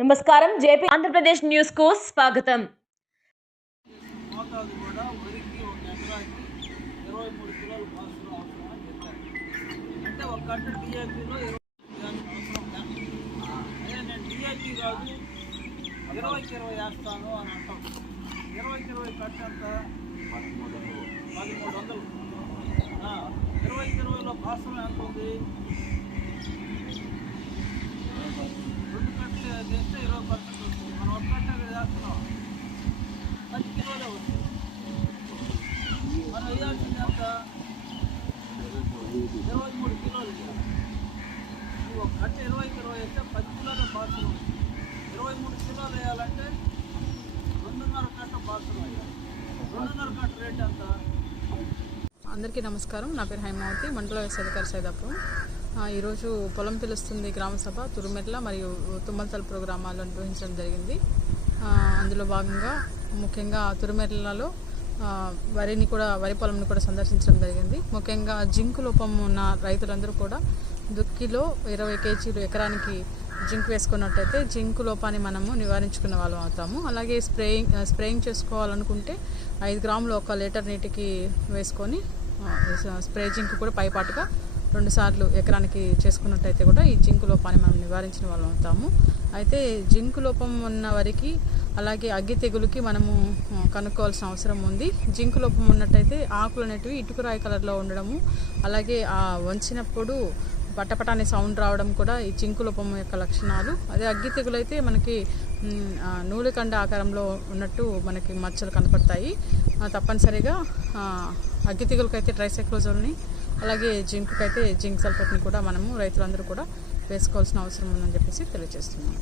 నమస్కారం జేపీ ఆంధ్రప్రదేశ్ న్యూస్కు స్వాగతం కూడా ఒక ఇరవై మూడు కిలోలు అంటే ఒక ఇరవై నేను ఇరవైకి ఇరవై వేస్తాను అని అంటాం ఇరవైకి ఇరవై ఖర్చు ఎంత పదమూడు వందలు ఇరవైకి ఇరవైలో పాసులు ఎంత ఉంది రెండు కట్టలు చేస్తే ఇరవై పర్సెంట్ వస్తుంది మనం ఒక కట్ట వేస్తున్నాం పది కిలోలే వస్తుంది మనం వేయాల్సింది ఎంత ఇరవై మూడు కిలోలు ఒక కట్ట ఇరవైకి ఇరవై వేస్తే పది కిలోల బాసులు ఇరవై మూడు కిలోలు వేయాలంటే రెండున్నర కట్ట బాసులు వేయాలి రెండున్నర కట్ట రేట్ ఎంత అందరికీ నమస్కారం. నా పేరు హైమావతి మండల వ్యవసాయ అధికారి సైదాపురం ఈరోజు పొలం పిలుస్తుంది గ్రామ సభ తురుమెట్ల మరియు తుమ్మలతలుపుర ప్రోగ్రామాలు నిర్వహించడం జరిగింది. అందులో భాగంగా ముఖ్యంగా తురుమెట్లలో వరిని కూడా వరి పొలంని కూడా సందర్శించడం జరిగింది. ముఖ్యంగా జింకు లోపం ఉన్న రైతులందరూ కూడా దుక్కిలో ఇరవై కేజీలు ఎకరానికి జింక్ వేసుకున్నట్టయితే జింకు లోపాన్ని మనము నివారించుకున్న వాళ్ళం అవుతాము. అలాగే స్ప్రేయింగ్ స్ప్రేయింగ్ చేసుకోవాలనుకుంటే ఐదు గ్రాములు ఒక లీటర్ నీటికి వేసుకొని స్ప్రే జింక్ కూడా పైపాటుగా రెండు సార్లు ఎకరానికి చేసుకున్నట్టయితే కూడా ఈ జింక్ లోపాన్ని మనం నివారించిన వాళ్ళం అవుతాము. అయితే జింక్ లోపం ఉన్న వరికి అలాగే అగ్గి తెగులుకి మనము కనుక్కోవాల్సిన అవసరం ఉంది. జింకు లోపం ఉన్నట్టయితే ఆకులు అనేటివి ఇటుకురాయి కలర్లో ఉండడము అలాగే ఆ వంచినప్పుడు పటపట అనే సౌండ్ రావడం కూడా ఈ జింకు లోపం యొక్క లక్షణాలు. అదే అగ్గి తెగులు అయితే మనకి మ్, నూలుకండ ఆకారంలో ఉన్నట్టు మనకి మచ్చలు కనపడతాయి. తప్పనిసరిగా అగ్గి తెగులకైతే ట్రైసైక్లోజోల్ని అలాగే జింకుకైతే జింక్ సల్ఫేట్ని కూడా మనము రైతులందరూ కూడా వేసుకోవాల్సిన అవసరం ఉందని చెప్పేసి తెలియజేస్తున్నాను.